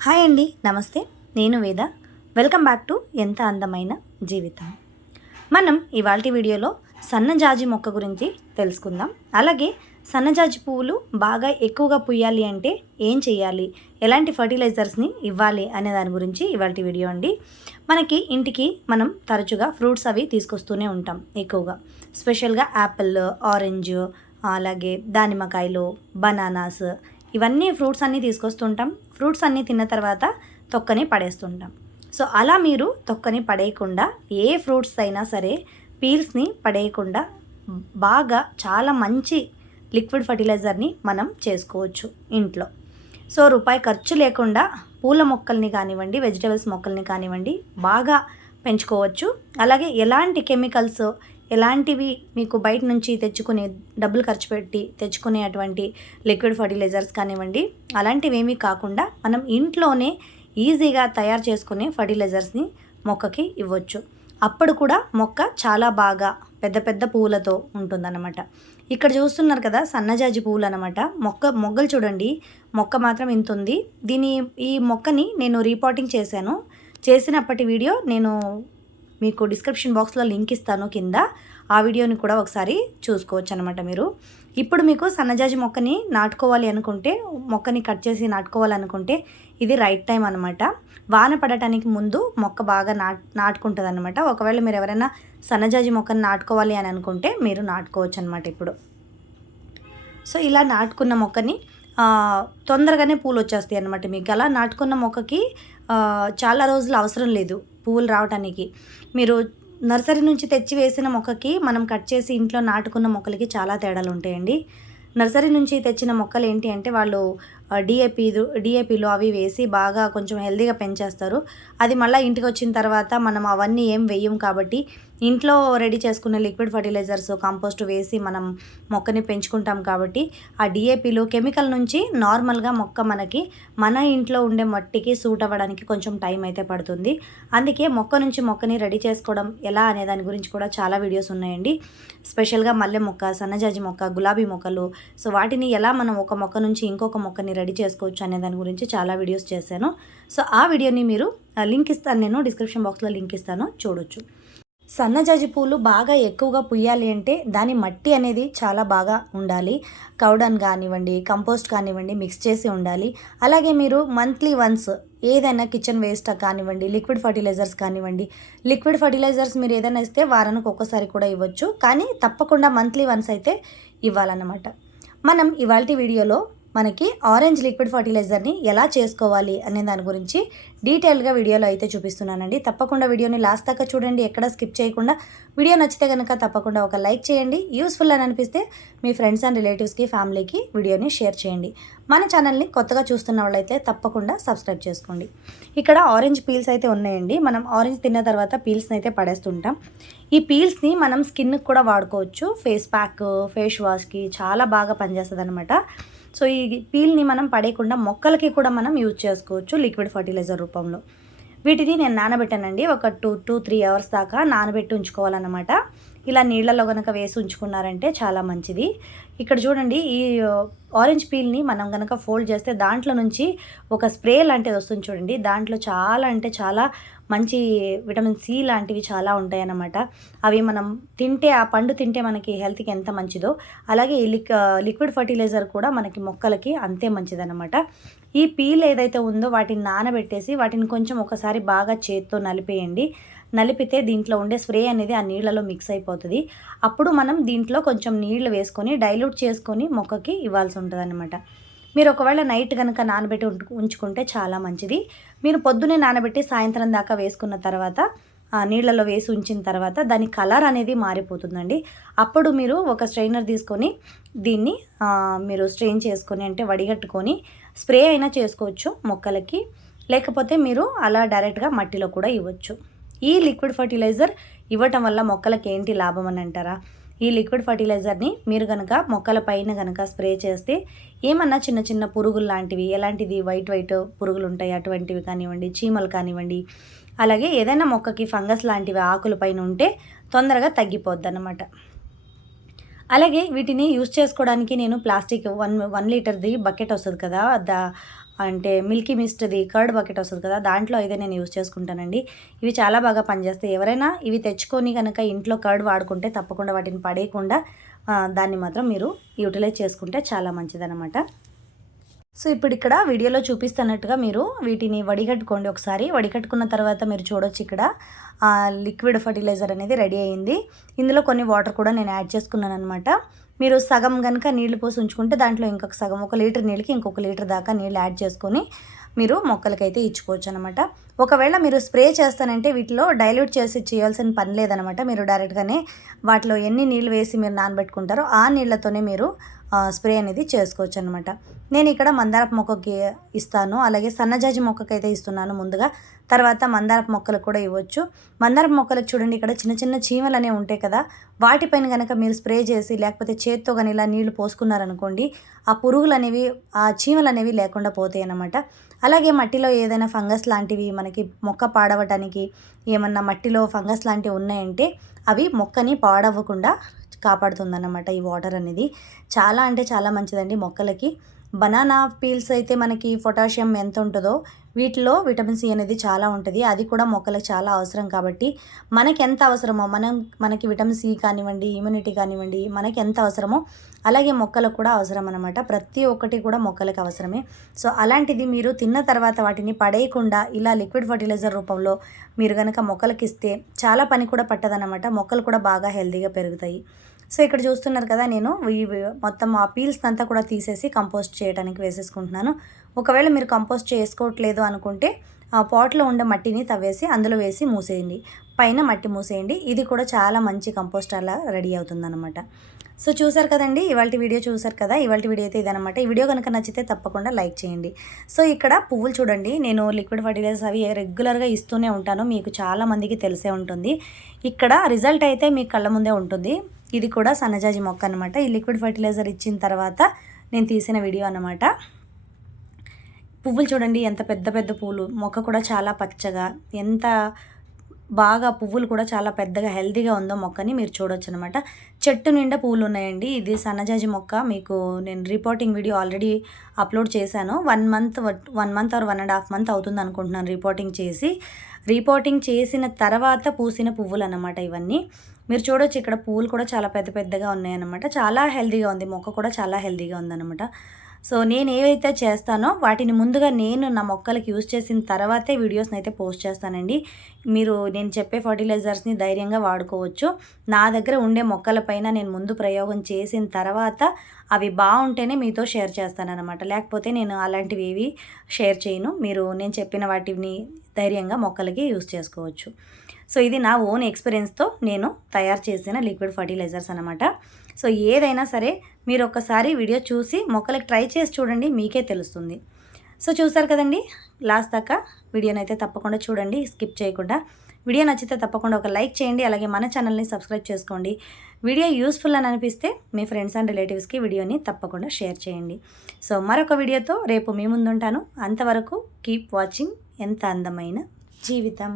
Hi అండి నమస్తే. నేను వేద. వెల్కమ్ బ్యాక్ టు ఎంత అందమైన జీవితం. మనం ఇవాళ వీడియోలో సన్నజాజి మొక్క గురించి తెలుసుకుందాం. అలాగే సన్నజాజి పువ్వులు బాగా ఎక్కువగా పుయ్యాలి అంటే ఏం చేయాలి? ఎలాంటి ఫర్టిలైజర్స్ని ఇవ్వాలి అనే దాని గురించి ఇవాళ వీడియో అండి. మనకి ఇంటికి మనం తరచుగా ఫ్రూట్స్ అవి తీసుకొస్తూనే ఉంటాం ఎక్కువగా. స్పెషల్గా యాపిల్ ఆరెంజ్ అలాగే దానిమ్మకాయలు బనానాస్ ఇవన్నీ ఫ్రూట్స్ అన్నీ తీసుకొస్తుంటాం. ఫ్రూట్స్ అన్నీ తిన్న తర్వాత తొక్కని పడేస్తుంటాం. సో అలా మీరు తొక్కని పడేయకుండా ఏ ఫ్రూట్స్ అయినా సరే పీల్స్ని పడేయకుండా బాగా చాలా మంచి లిక్విడ్ ఫర్టిలైజర్ని మనం చేసుకోవచ్చు ఇంట్లో. సో రూపాయి ఖర్చు లేకుండా పూల మొక్కల్ని కానివ్వండి వెజిటబుల్స్ మొక్కల్ని కానివ్వండి బాగా పెంచుకోవచ్చు. అలాగే ఎలాంటి కెమికల్స్ ఎలాంటివి మీకు బయట నుంచి తెచ్చుకునే డబ్బులు ఖర్చు పెట్టి తెచ్చుకునే అటువంటి లిక్విడ్ ఫర్టిలైజర్స్ కానివ్వండి అలాంటివి ఏమీ కాకుండా మనం ఇంట్లోనే ఈజీగా తయారు చేసుకునే ఫర్టిలైజర్స్ని మొక్కకి ఇవ్వచ్చు. అప్పుడు కూడా మొక్క చాలా బాగా పెద్ద పెద్ద పువ్వులతో ఉంటుందన్నమాట. ఇక్కడ చూస్తున్నారు కదా సన్నజాజి పువ్వులు అనమాట మొక్క మొగ్గలు చూడండి. మొక్క మాత్రం ఇంత ఉంది. దీని ఈ మొక్కని నేను రీపాటింగ్ చేశాను. చేసినప్పటి వీడియో నేను మీకు డిస్క్రిప్షన్ బాక్స్లో లింక్ ఇస్తాను కింద. ఆ వీడియోని కూడా ఒకసారి చూసుకోవచ్చు అనమాట మీరు. ఇప్పుడు మీకు సన్నజాజి మొక్కని నాటుకోవాలి అనుకుంటే మొక్కని కట్ చేసి నాటుకోవాలనుకుంటే ఇది రైట్ టైం అనమాట వాన పడటానికి ముందు మొక్క బాగా నాట్ నాటుకుంటుంది అనమాట ఒకవేళ మీరు ఎవరైనా సన్నజాజి మొక్కని నాటుకోవాలి అని అనుకుంటే మీరు నాటుకోవచ్చు అనమాట ఇప్పుడు. సో ఇలా నాటుకున్న మొక్కని తొందరగానే పూలు వచ్చేస్తాయి అనమాట మీకు. అలా నాటుకున్న మొక్కకి చాలా రోజులు అవసరం లేదు. పువ్వులు రావడానికి మీరు నర్సరీ నుంచి తెచ్చి వేసిన మొక్కకి మనం కట్ చేసి ఇంట్లో నాటుకున్న మొక్కలకి చాలా తేడాలు ఉంటాయండి నర్సరీ నుంచి తెచ్చిన మొక్కలు ఏంటి అంటే వాళ్ళు డిఏపీలు డిఏపీలు అవి వేసి బాగా కొంచెం హెల్దీగా పెంచేస్తారు. అది మళ్ళీ ఇంటికి వచ్చిన తర్వాత మనం అవన్నీ ఏం వేయం కాబట్టి ఇంట్లో రెడీ చేసుకునే లిక్విడ్ ఫర్టిలైజర్స్ కంపోస్ట్ వేసి మనం మొక్కని పెంచుకుంటాం కాబట్టి ఆ డిఏపీలు కెమికల్ నుంచి నార్మల్గా మొక్క మనకి మన ఇంట్లో ఉండే మట్టికి సూట్ అవ్వడానికి కొంచెం టైం అయితే పడుతుంది. అందుకే మొక్క నుంచి మొక్కని రెడీ చేసుకోవడం ఎలా అనే దాని గురించి కూడా చాలా వీడియోస్ ఉన్నాయండి. స్పెషల్గా మల్లె మొక్క సన్నజాజి మొక్క గులాబీ మొక్కలు. సో వాటిని ఎలా మనం ఒక మొక్క నుంచి ఇంకొక మొక్కని రెడీ చేసుకోవచ్చు అనే దాని గురించి చాలా వీడియోస్ చేశాను. సో ఆ వీడియోని మీరు లింక్ ఇస్తాను నేను డిస్క్రిప్షన్ బాక్స్లో లింక్ ఇస్తాను చూడొచ్చు. సన్నజాజి పూలు బాగా ఎక్కువగా పుయ్యాలి అంటే దాని మట్టి అనేది చాలా బాగా ఉండాలి. కౌడన్ కానివ్వండి కంపోస్ట్ కానివ్వండి మిక్స్ చేసి ఉండాలి. అలాగే మీరు మంత్లీ వన్స్ ఏదైనా కిచెన్ వేస్ట్ కానివ్వండి లిక్విడ్ ఫర్టిలైజర్స్ కానివ్వండి లిక్విడ్ ఫర్టిలైజర్స్ మీరు ఏదైనా ఇస్తే వారానికి ఒక్కసారి కూడా ఇవ్వచ్చు. కానీ తప్పకుండా మంత్లీ వన్స్ అయితే ఇవ్వాలన్నమాట. మనం ఇవాళ వీడియోలో మనకి ఆరెంజ్ లిక్విడ్ ఫర్టిలైజర్ని ఎలా చేసుకోవాలి అనే దాని గురించి డీటెయిల్గా వీడియోలో అయితే చూపిస్తున్నానండి. తప్పకుండా వీడియోని లాస్ట్ దాకా చూడండి ఎక్కడ స్కిప్ చేయకుండా. వీడియో నచ్చితే కనుక తప్పకుండా ఒక లైక్ చేయండి. యూస్ఫుల్ అని అనిపిస్తే మీ ఫ్రెండ్స్ అండ్ రిలేటివ్స్కి ఫ్యామిలీకి వీడియోని షేర్ చేయండి. మన ఛానల్ని కొత్తగా చూస్తున్న వాళ్ళైతే తప్పకుండా సబ్స్క్రైబ్ చేసుకోండి. ఇక్కడ ఆరెంజ్ పీల్స్ అయితే ఉన్నాయండి. మనం ఆరెంజ్ తిన్న తర్వాత పీల్స్ని అయితే పడేస్తుంటాం. ఈ పీల్స్ని మనం స్కిన్కి కూడా వాడుకోవచ్చు. ఫేస్ ప్యాక్ ఫేస్ వాష్కి చాలా బాగా పనిచేస్తుంది అనమాట సో ఈ పీల్ని మనం పడేయకుండా మొక్కలకి కూడా మనం యూజ్ చేసుకోవచ్చు లిక్విడ్ ఫర్టిలైజర్ రూపంలో. వీటిని నేను నానబెట్టానండి. ఒక టూ టూ త్రీ అవర్స్ దాకా నానబెట్టి ఉంచుకోవాలన్నమాట. ఇలా నీళ్ళలో కనుక వేసి ఉంచుకున్నారంటే చాలా మంచిది. ఇక్కడ చూడండి ఈ ఆరెంజ్ పీల్ని మనం కనుక ఫోల్డ్ చేస్తే దాంట్లో నుంచి ఒక స్ప్రే లాంటిది వస్తుంది చూడండి. దాంట్లో చాలా అంటే చాలా మంచి విటమిన్ సి లాంటివి చాలా ఉంటాయన్నమాట. అవి మనం తింటే ఆ పండు తింటే మనకి హెల్త్కి ఎంత మంచిదో అలాగే ఈ లిక్ లిక్విడ్ ఫర్టిలైజర్ కూడా మనకి మొక్కలకి అంతే మంచిదన్నమాట. ఈ పీల్ ఏదైతే ఉందో వాటిని నానబెట్టేసి వాటిని కొంచెం ఒకసారి బాగా చేత్తో నలిపేయండి. నలిపితే దీంట్లో ఉండే స్ప్రే అనేది ఆ నీళ్ళలో మిక్స్ అయిపోతుంది. అప్పుడు మనం దీంట్లో కొంచెం నీళ్ళు వేసుకొని డైల్యూట్ చేసుకొని మొక్కకి ఇవ్వాల్సి ఉంటుంది అనమాట మీరు ఒకవేళ నైట్ కనుక నానబెట్టి ఉంచుకుంటే చాలా మంచిది. మీరు పొద్దునే నానబెట్టి సాయంత్రం దాకా వేసుకున్న తర్వాత నీళ్ళలో వేసి ఉంచిన తర్వాత దాని కలర్ అనేది మారిపోతుందండి. అప్పుడు మీరు ఒక స్ట్రైనర్ తీసుకొని దీన్ని మీరు స్ట్రెయిన్ చేసుకొని అంటే వడిగట్టుకొని స్ప్రే అయినా చేసుకోవచ్చు మొక్కలకి. లేకపోతే మీరు అలా డైరెక్ట్గా మట్టిలో కూడా ఇవ్వచ్చు. ఈ లిక్విడ్ ఫర్టిలైజర్ ఇవ్వటం వల్ల మొక్కలకి ఏంటి లాభం అని అంటారా? ఈ లిక్విడ్ ఫర్టిలైజర్ని మీరు కనుక మొక్కల పైన కనుక స్ప్రే చేస్తే ఏమన్నా చిన్న చిన్న పురుగులు లాంటివి ఎలాంటిది వైట్ వైట్ పురుగులు ఉంటాయి అటువంటివి కానివ్వండి చీమలు కానివ్వండి అలాగే ఏదైనా మొక్కకి ఫంగస్ లాంటివి ఆకుల పైన ఉంటే తొందరగా తగ్గిపోద్ది అన్నమాట అలాగే వీటిని యూస్ చేసుకోవడానికి నేను ప్లాస్టిక్ వన్ వన్ లీటర్ది బకెట్ వస్తుంది కదా దా అంటే మిల్కీ మిస్ట్ది కర్డ్ బకెట్ వస్తుంది కదా దాంట్లో అయితే నేను యూస్ చేసుకుంటానండి. ఇవి చాలా బాగా పనిచేస్తాయి. ఎవరైనా ఇవి తెచ్చుకొని కనుక ఇంట్లో కర్డ్ వాడుకుంటే తప్పకుండా వాటిని పడేయకుండా దాన్ని మాత్రం మీరు యూటిలైజ్ చేసుకుంటే చాలా మంచిదన్నమాట. సో ఇప్పుడు ఇక్కడ వీడియోలో చూపిస్తున్నట్టుగా మీరు వీటిని వడిగట్టుకోండి ఒకసారి. వడిగట్టుకున్న తర్వాత మీరు చూడొచ్చు ఇక్కడ లిక్విడ్ ఫర్టిలైజర్ అనేది రెడీ అయ్యింది ఇందులో కొన్ని వాటర్ కూడా నేను యాడ్ చేసుకున్నాను అనమాట మీరు సగం కనుక నీళ్ళు పోసి ఉంచుకుంటే దాంట్లో ఇంకొక సగం ఒక లీటర్ నీళ్ళకి ఇంకొక లీటర్ దాకా నీళ్ళు యాడ్ చేసుకొని మీరు మొక్కలకైతే ఇచ్చుకోవచ్చు అనమాట ఒకవేళ మీరు స్ప్రే చేస్తానంటే వీటిలో డైల్యూట్ చేసి చేయాల్సిన పని లేదనమాట. మీరు డైరెక్ట్గానే వాటిలో ఎన్ని నీళ్ళు వేసి మీరు నానబెట్టుకుంటారో ఆ నీళ్ళతోనే మీరు స్ప్రే అనేది చేసుకోవచ్చు అనమాట నేను ఇక్కడ మందారపు మొక్కకి ఇస్తాను. అలాగే సన్నజాజి మొక్కకి అయితే ఇస్తున్నాను ముందుగా. తర్వాత మందారపు మొక్కలకు కూడా ఇవ్వచ్చు. మందారపు మొక్కలకు చూడండి ఇక్కడ చిన్న చిన్న చీమలు అనేవి ఉంటాయి కదా. వాటిపైన కనుక మీరు స్ప్రే చేసి లేకపోతే చేత్తో కానీ ఇలా నీళ్ళు పోసుకున్నారనుకోండి ఆ పురుగులు అనేవి ఆ చీమలు అనేవి లేకుండా పోతాయి అన్నమాట అలాగే మట్టిలో ఏదైనా ఫంగస్ లాంటివి మన మనకి మొక్క పాడవటానికి ఏమన్నా మట్టిలో ఫంగస్ లాంటివి ఉన్నాయంటే అవి మొక్కని పాడవ్వకుండా కాపాడుతుందన్నమాట ఈ వాటర్ అనేది. చాలా అంటే చాలా మంచిదండి మొక్కలకి. బనానా పీల్స్ అయితే మనకి పొటాషియం ఎంత ఉంటుందో వీటిలో విటమిన్ సి అనేది చాలా ఉంటుంది. అది కూడా మొక్కలకు చాలా అవసరం కాబట్టి మనకి ఎంత అవసరమో మనం మనకి విటమిన్ సి కానివ్వండి ఇమ్యూనిటీ కానివ్వండి మనకి ఎంత అవసరమో అలాగే మొక్కలకు కూడా అవసరం అనమాట ప్రతి ఒక్కటి కూడా మొక్కలకు అవసరమే. సో అలాంటిది మీరు తిన్న తర్వాత వాటిని పడేయకుండా ఇలా లిక్విడ్ ఫర్టిలైజర్ రూపంలో మీరు కనుక మొక్కలకి ఇస్తే చాలా పని కూడా పట్టదనమాట మొక్కలు కూడా బాగా హెల్తీగా పెరుగుతాయి. సో ఇక్కడ చూస్తున్నారు కదా నేను ఈ మొత్తం ఆ పీల్స్ అంతా కూడా తీసేసి కంపోస్ట్ చేయడానికి వేసేసుకుంటున్నాను. ఒకవేళ మీరు కంపోస్ట్ చేసుకోవట్లేదు అనుకుంటే ఆ పాట్లో ఉండే మట్టిని తవ్వేసి అందులో వేసి మూసేయండి. పైన మట్టి మూసేయండి. ఇది కూడా చాలా మంచి కంపోస్ట్ అలా రెడీ అవుతుందన్నమాట. సో చూసారు కదండి ఇవాళ వీడియో చూసారు కదా ఇవాళ వీడియో అయితే ఇదనమాట ఈ వీడియో కనుక నచ్చితే తప్పకుండా లైక్ చేయండి. సో ఇక్కడ పువ్వులు చూడండి నేను లిక్విడ్ ఫర్టిలైజర్స్ అవి రెగ్యులర్గా ఇస్తూనే ఉంటాను. మీకు చాలామందికి తెలిసే ఉంటుంది. ఇక్కడ రిజల్ట్ అయితే మీ కళ్ళ ముందే ఉంటుంది. ఇది కూడా సన్నజాజి మొక్క అనమాట ఈ లిక్విడ్ ఫర్టిలైజర్ ఇచ్చిన తర్వాత నేను తీసిన వీడియో అన్నమాట. పువ్వులు చూడండి ఎంత పెద్ద పెద్ద పూలు. మొక్క కూడా చాలా పచ్చగా ఎంత బాగా పువ్వులు కూడా చాలా పెద్దగా హెల్తీగా ఉందో మొక్కని మీరు చూడొచ్చు అనమాట చెట్టు నిండా పువ్వులు ఉన్నాయండి ఇది సన్నజాజి మొక్క. మీకు నేను రిపోర్టింగ్ వీడియో ఆల్రెడీ అప్లోడ్ చేశాను. One month one month or one and half month అవుతుంది అనుకుంటున్నాను రిపోర్టింగ్ చేసి. రిపోర్టింగ్ చేసిన తర్వాత పూసిన పువ్వులు అనమాట ఇవన్నీ. మీరు చూడొచ్చు ఇక్కడ పువ్వులు కూడా చాలా పెద్ద పెద్దగా ఉన్నాయన్నమాట. చాలా హెల్తీగా ఉంది. మొక్క కూడా చాలా హెల్తీగా ఉందన్నమాట. సో నేను ఏవైతే చేస్తానో వాటిని ముందుగా నేను నా మొక్కలకి యూజ్ చేసిన తర్వాతే వీడియోస్ని అయితే పోస్ట్ చేస్తానండి. మీరు నేను చెప్పే ఫర్టిలైజర్స్ని ధైర్యంగా వాడుకోవచ్చు. నా దగ్గర ఉండే మొక్కలపైన నేను ముందు ప్రయోగం చేసిన తర్వాత అవి బాగుంటేనే మీతో షేర్ చేస్తానన్నమాట. లేకపోతే నేను అలాంటివి ఏవి షేర్ చేయను. మీరు నేను చెప్పిన వాటిని ధైర్యంగా మొక్కలకి యూజ్ చేసుకోవచ్చు. సో ఇది నా ఓన్ ఎక్స్పీరియన్స్తో నేను తయారు చేసిన లిక్విడ్ ఫర్టిలైజర్స్ అనమాట సో ఏదైనా సరే మీరు ఒకసారి వీడియో చూసి మొక్కలకి ట్రై చేసి చూడండి మీకే తెలుస్తుంది. సో చూసారు కదండి లాస్ట్ దాకా వీడియోని అయితే తప్పకుండా చూడండి స్కిప్ చేయకుండా. వీడియో నచ్చితే తప్పకుండా ఒక లైక్ చేయండి అలాగే మన ఛానల్ని సబ్స్క్రైబ్ చేసుకోండి. వీడియో యూస్ఫుల్ అని అనిపిస్తే మీ ఫ్రెండ్స్ అండ్ రిలేటివ్స్కి వీడియోని తప్పకుండా షేర్ చేయండి. సో మరొక వీడియోతో రేపు మీ ముందుంటాను. అంతవరకు కీప్ వాచింగ్ ఎంత అందమైన జీవితం.